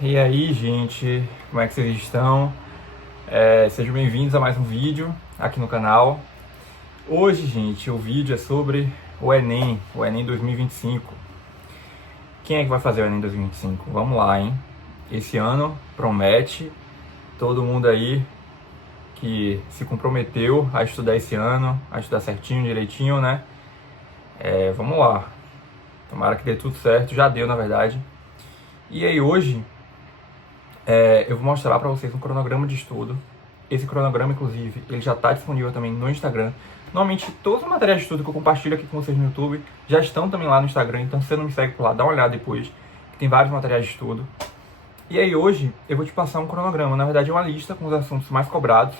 E aí, gente, como é que vocês estão? Sejam bem-vindos a mais um vídeo aqui no canal. Hoje, gente, o vídeo é sobre o Enem 2025. Quem é que vai fazer o Enem 2025? Vamos lá, hein? Esse ano promete, todo mundo aí que se comprometeu a estudar esse ano, a estudar certinho, direitinho, né? Vamos lá. Tomara que dê tudo certo, já deu na verdade. E aí hoje eu vou mostrar para vocês um cronograma de estudo. Esse cronograma, inclusive, ele já está disponível também no Instagram. Normalmente, todos os materiais de estudo que eu compartilho aqui com vocês no YouTube já estão também lá no Instagram. Então, se você não me segue por lá, dá uma olhada depois, que tem vários materiais de estudo. E aí, hoje, eu vou te passar um cronograma. Na verdade, é uma lista com os assuntos mais cobrados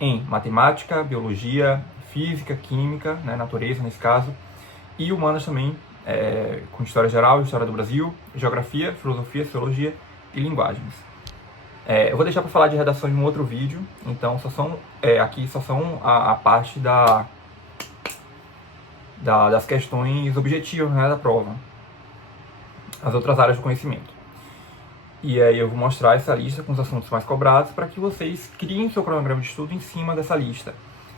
em matemática, biologia, física, química, né, natureza nesse caso, e humanas também, com história geral, história do Brasil, geografia, filosofia, sociologia e linguagens. Eu vou deixar para falar de redação em um outro vídeo, então aqui só são a parte das questões objetivas, né, da prova, as outras áreas do conhecimento. E aí eu vou mostrar essa lista com os assuntos mais cobrados para que vocês criem seu cronograma de estudo em cima dessa lista.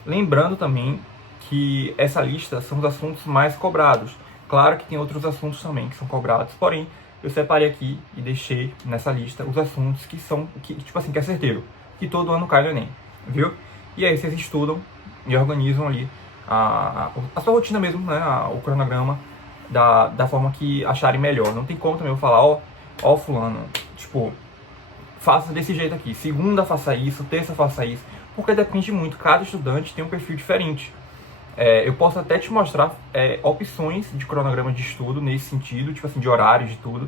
Lembrando também que essa lista são os assuntos mais cobrados. Claro que tem outros assuntos também que são cobrados, porém eu separei aqui e deixei nessa lista os assuntos que é certeiro, que todo ano cai no Enem, viu? E aí vocês estudam e organizam ali a sua rotina mesmo, né? O cronograma da forma que acharem melhor. Não tem como também eu falar, ó fulano, tipo, faça desse jeito aqui, segunda faça isso, terça faça isso, porque depende muito, cada estudante tem um perfil diferente. Eu posso até te mostrar opções de cronograma de estudo nesse sentido, tipo assim, de horários, de tudo.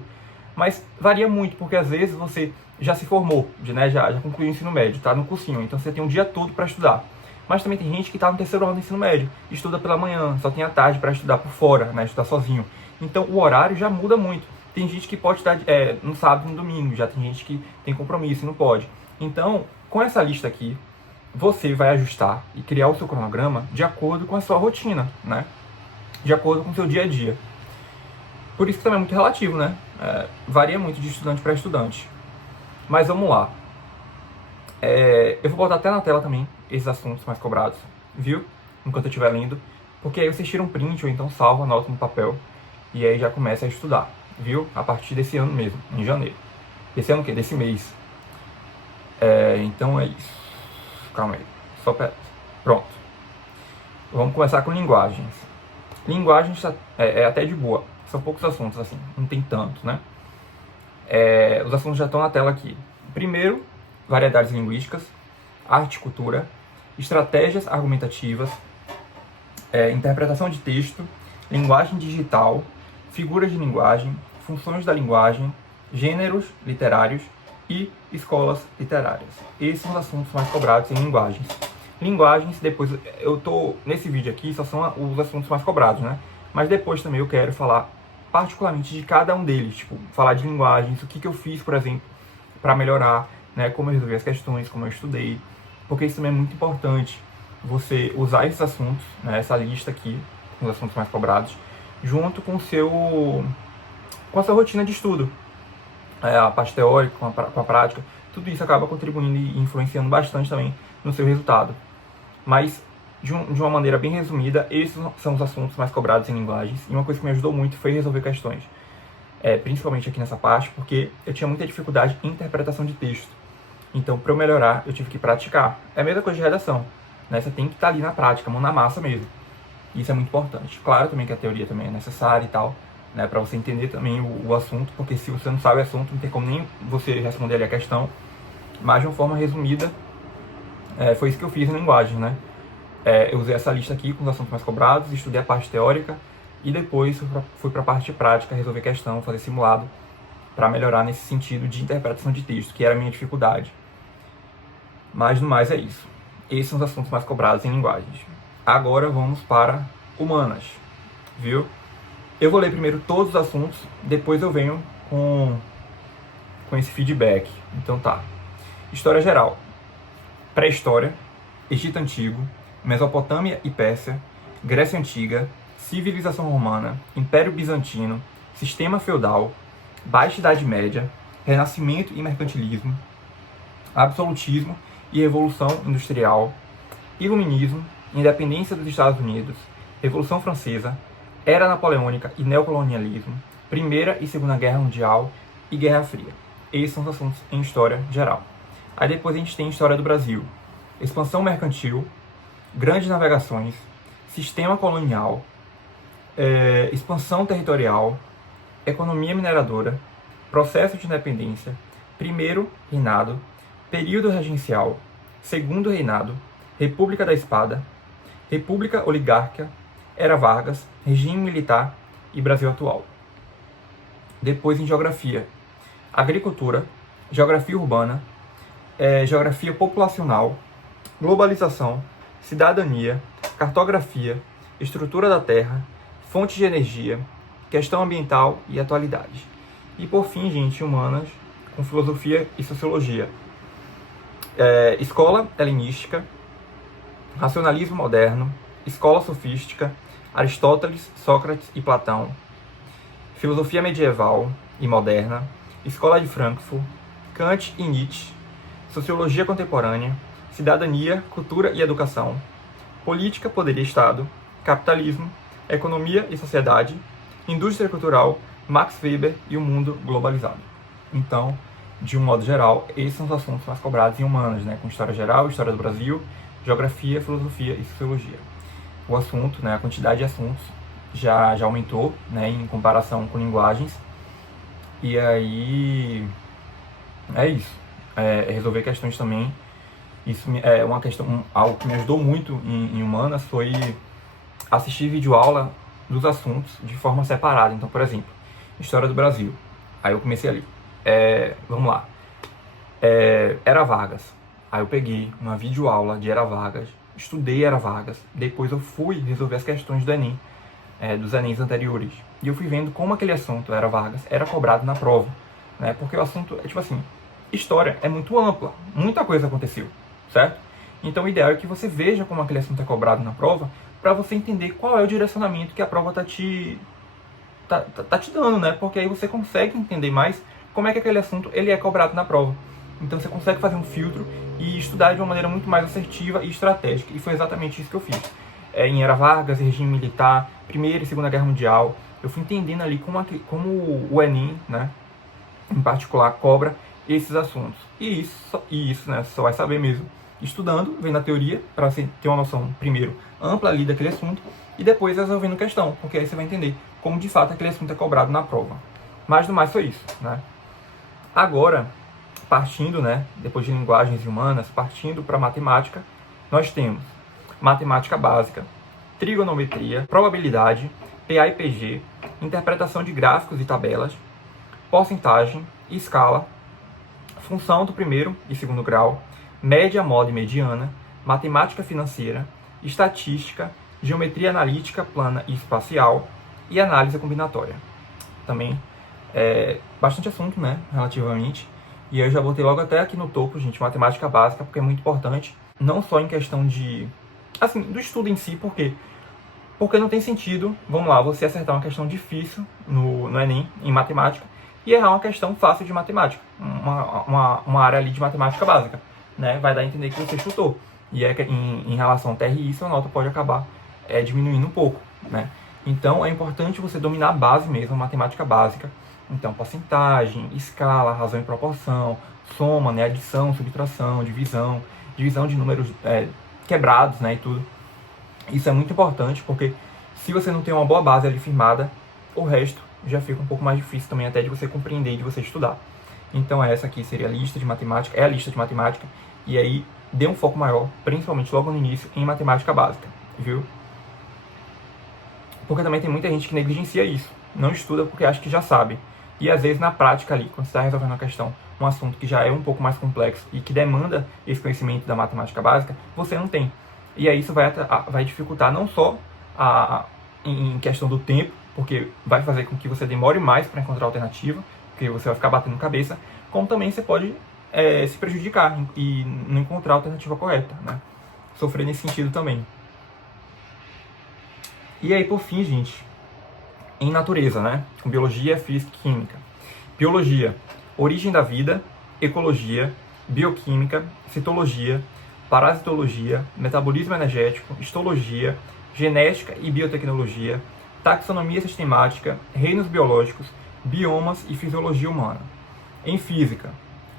Mas varia muito, porque às vezes você já se formou, né, já concluiu o ensino médio, tá no cursinho, então você tem um dia todo para estudar. Mas também tem gente que está no terceiro ano do ensino médio, estuda pela manhã, só tem a tarde para estudar por fora, né, estudar sozinho. Então o horário já muda muito. Tem gente que pode estudar no sábado e no domingo, já tem gente que tem compromisso e não pode. Então, com essa lista aqui, você vai ajustar e criar o seu cronograma de acordo com a sua rotina, né? De acordo com o seu dia a dia. Por isso que também é muito relativo, né? Varia muito de estudante para estudante. Mas vamos lá. Eu vou botar até na tela também esses assuntos mais cobrados, viu? Enquanto eu estiver lendo. Porque aí vocês tiram um print ou então salvam, anotam no papel. E aí já começa a estudar, viu? A partir desse ano mesmo, em janeiro. Esse ano o quê? Desse mês. Então é isso. Calma aí. Pronto. Vamos começar com linguagens. Linguagens é até de boa. São poucos assuntos, assim. Não tem tanto, né? Os assuntos já estão na tela aqui. Primeiro, variedades linguísticas, arte e cultura, estratégias argumentativas, interpretação de texto, linguagem digital, figuras de linguagem, funções da linguagem, gêneros literários e escolas literárias. Esses são os assuntos mais cobrados em linguagens. Linguagens, depois, nesse vídeo aqui, só são os assuntos mais cobrados, né? Mas depois também eu quero falar particularmente de cada um deles, tipo, falar de linguagens, o que eu fiz, por exemplo, para melhorar, né? Como eu resolvi as questões, como eu estudei, porque isso também é muito importante, você usar esses assuntos, né? Essa lista aqui, com os assuntos mais cobrados, junto com a sua rotina de estudo. A parte teórica, com a prática, tudo isso acaba contribuindo e influenciando bastante também no seu resultado. Mas, de uma maneira bem resumida, esses são os assuntos mais cobrados em linguagens. E uma coisa que me ajudou muito foi resolver questões. Principalmente aqui nessa parte, porque eu tinha muita dificuldade em interpretação de texto. Então, para eu melhorar, eu tive que praticar. É a mesma coisa de redação, né? Você tem que estar ali na prática, mão na massa mesmo. Isso é muito importante. Claro também que a teoria também é necessária e tal, né, para você entender também o assunto, porque se você não sabe o assunto, não tem como nem você responder ali a questão. Mas de uma forma resumida, foi isso que eu fiz em linguagem, né? Eu usei essa lista aqui com os assuntos mais cobrados, estudei a parte teórica e depois fui para a parte prática, resolver questão, fazer simulado, para melhorar nesse sentido de interpretação de texto, que era a minha dificuldade. Mas no mais é isso. Esses são os assuntos mais cobrados em linguagens. Agora vamos para humanas, viu? Eu vou ler primeiro todos os assuntos, depois eu venho com esse feedback. Então tá. História geral. Pré-história, Egito Antigo, Mesopotâmia e Pérsia, Grécia Antiga, Civilização Romana, Império Bizantino, Sistema Feudal, Baixa Idade Média, renascimento e mercantilismo, absolutismo e revolução industrial, iluminismo, independência dos Estados Unidos, Revolução Francesa, era napoleônica e neocolonialismo, Primeira e Segunda Guerra Mundial e Guerra Fria. Esses são os assuntos em história geral. Aí depois a gente tem história do Brasil, expansão mercantil, grandes navegações, sistema colonial, expansão territorial, economia mineradora, processo de independência, primeiro reinado, período regencial, segundo reinado, República da Espada, República Oligárquica, Era Vargas, regime militar e Brasil atual. Depois em geografia, agricultura, geografia urbana, geografia populacional, globalização, cidadania, cartografia, estrutura da terra, fontes de energia, questão ambiental e atualidade. E por fim, gente, humanas, com filosofia e sociologia. Escola helenística, racionalismo moderno, escola sofística, Aristóteles, Sócrates e Platão, filosofia medieval e moderna, escola de Frankfurt, Kant e Nietzsche, sociologia contemporânea, cidadania, cultura e educação, política, poder e Estado, capitalismo, economia e sociedade, indústria cultural, Max Weber e o mundo globalizado. Então, de um modo geral, esses são os assuntos mais cobrados em humanas, né? Com história geral, história do Brasil, geografia, filosofia e sociologia. O assunto, né, a quantidade de assuntos já aumentou, né, em comparação com linguagens. E aí é isso. Resolver questões também. Isso é uma questão, algo que me ajudou muito em humanas foi assistir videoaula dos assuntos de forma separada. Então, por exemplo, história do Brasil. Aí eu comecei ali. Vamos lá. Era Vargas. Aí eu peguei uma videoaula de Era Vargas, estudei Era Vargas, depois eu fui resolver as questões do Enem, dos Enems anteriores. E eu fui vendo como aquele assunto, Era Vargas, era cobrado na prova. Né? Porque o assunto é tipo assim, história é muito ampla, muita coisa aconteceu, certo? Então o ideal é que você veja como aquele assunto é cobrado na prova, para você entender qual é o direcionamento que a prova tá te dando, né? Porque aí você consegue entender mais como é que aquele assunto ele é cobrado na prova. Então você consegue fazer um filtro e estudar de uma maneira muito mais assertiva e estratégica. E foi exatamente isso que eu fiz. Em Era Vargas, regime militar, Primeira e Segunda Guerra Mundial, eu fui entendendo ali como o Enem, né, em particular, cobra esses assuntos. E isso, né, você só vai saber mesmo estudando, vendo a teoria, para você ter uma noção, primeiro, ampla ali daquele assunto, e depois resolvendo questão, porque aí você vai entender como de fato aquele assunto é cobrado na prova. Mas do mais foi isso, né. Agora, partindo, né, depois de linguagens humanas, partindo para matemática, nós temos matemática básica, trigonometria, probabilidade, PA e PG, interpretação de gráficos e tabelas, porcentagem, escala, função do primeiro e segundo grau, média, moda e mediana, matemática financeira, estatística, geometria analítica plana e espacial e análise combinatória. Também bastante assunto, né, relativamente. E eu já botei logo até aqui no topo, gente, matemática básica, porque é muito importante, não só em questão de, assim, do estudo em si, porque não tem sentido, vamos lá, você acertar uma questão difícil no Enem, em matemática, e errar uma questão fácil de matemática, uma área ali de matemática básica, né? Vai dar a entender que você chutou. E em relação ao TRI, sua nota pode acabar diminuindo um pouco, né? Então é importante você dominar a base mesmo, a matemática básica. Então, porcentagem, escala, razão e proporção, soma, né, adição, subtração, divisão de números quebrados, né, e tudo. Isso é muito importante, porque se você não tem uma boa base ali firmada, o resto já fica um pouco mais difícil também até de você compreender e de você estudar. Então essa aqui seria a lista de matemática, é a lista de matemática, e aí dê um foco maior, principalmente logo no início, em matemática básica, viu? Porque também tem muita gente que negligencia isso, não estuda porque acha que já sabe. E às vezes na prática ali, quando você está resolvendo uma questão, um assunto que já é um pouco mais complexo e que demanda esse conhecimento da matemática básica, você não tem. E aí isso vai dificultar não só em questão do tempo, porque vai fazer com que você demore mais para encontrar a alternativa, porque você vai ficar batendo cabeça, como também você pode se prejudicar e não encontrar a alternativa correta, né? Sofrer nesse sentido também. E aí, por fim, gente, em natureza, né? Com biologia, física e química. Biologia, origem da vida, ecologia, bioquímica, citologia, parasitologia, metabolismo energético, histologia, genética e biotecnologia, taxonomia sistemática, reinos biológicos, biomas e fisiologia humana. Em física,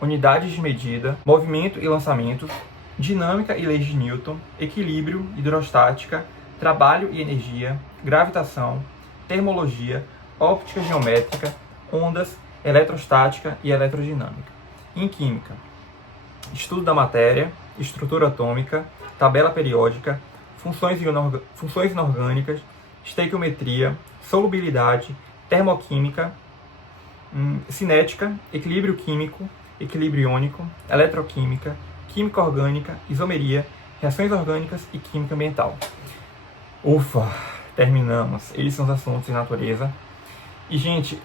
unidades de medida, movimento e lançamentos, dinâmica e leis de Newton, equilíbrio, hidrostática, trabalho e energia, gravitação, termologia, óptica geométrica, ondas, eletrostática e eletrodinâmica. Em química, estudo da matéria, estrutura atômica, tabela periódica, funções inorgânicas, estequiometria, solubilidade, termoquímica, cinética, equilíbrio químico, equilíbrio iônico, eletroquímica, química orgânica, isomeria, reações orgânicas e química ambiental. Ufa, terminamos. Eles são os assuntos de natureza. E, gente,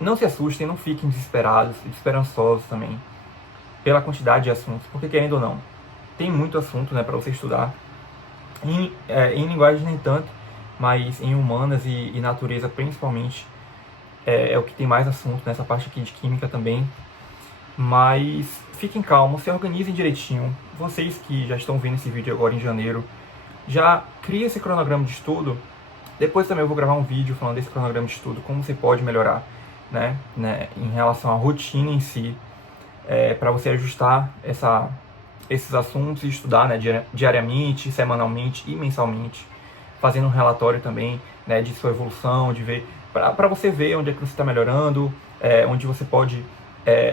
não se assustem, não fiquem desesperados e desesperançosos também pela quantidade de assuntos, porque, querendo ou não, tem muito assunto, né, para você estudar. Em linguagem nem tanto, mas em humanas e natureza principalmente é o que tem mais assunto, nessa parte aqui de química também. Mas fiquem calmos, se organizem direitinho. Vocês que já estão vendo esse vídeo agora em janeiro, já cria esse cronograma de estudo. Depois também eu vou gravar um vídeo falando desse cronograma de estudo, como você pode melhorar, né, em relação à rotina em si, para você ajustar esses assuntos e estudar, né, diariamente, semanalmente e mensalmente, fazendo um relatório também, né, de sua evolução, de ver, para você ver onde é que você está melhorando, onde você pode,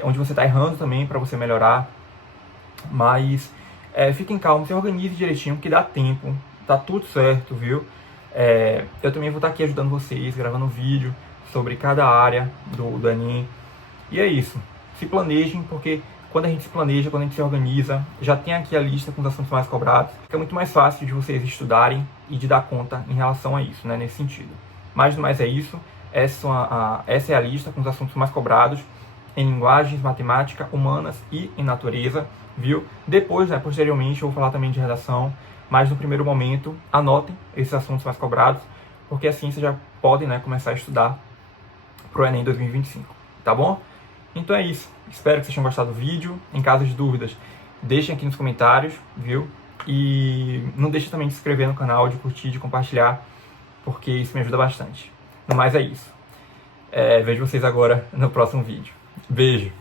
onde você está errando também para você melhorar. Mas fiquem calmos, se organize direitinho, que dá tempo, tá tudo certo, viu? Eu também vou estar aqui ajudando vocês, gravando vídeo sobre cada área do Enem. E é isso, se planejem, porque quando a gente se planeja, quando a gente se organiza, já tem aqui a lista com os assuntos mais cobrados, fica muito mais fácil de vocês estudarem e de dar conta em relação a isso, né, nesse sentido. Mas no mais é isso, essa é a lista com os assuntos mais cobrados em linguagens, matemática, humanas e em natureza, viu? Depois, né, posteriormente, eu vou falar também de redação, mas no primeiro momento, anotem esses assuntos mais cobrados, porque assim vocês já podem, né, começar a estudar para o Enem 2025, tá bom? Então é isso, espero que vocês tenham gostado do vídeo. Em caso de dúvidas, deixem aqui nos comentários, viu? E não deixe também de se inscrever no canal, de curtir, de compartilhar, porque isso me ajuda bastante. No mais é isso. Vejo vocês agora no próximo vídeo. Beijo!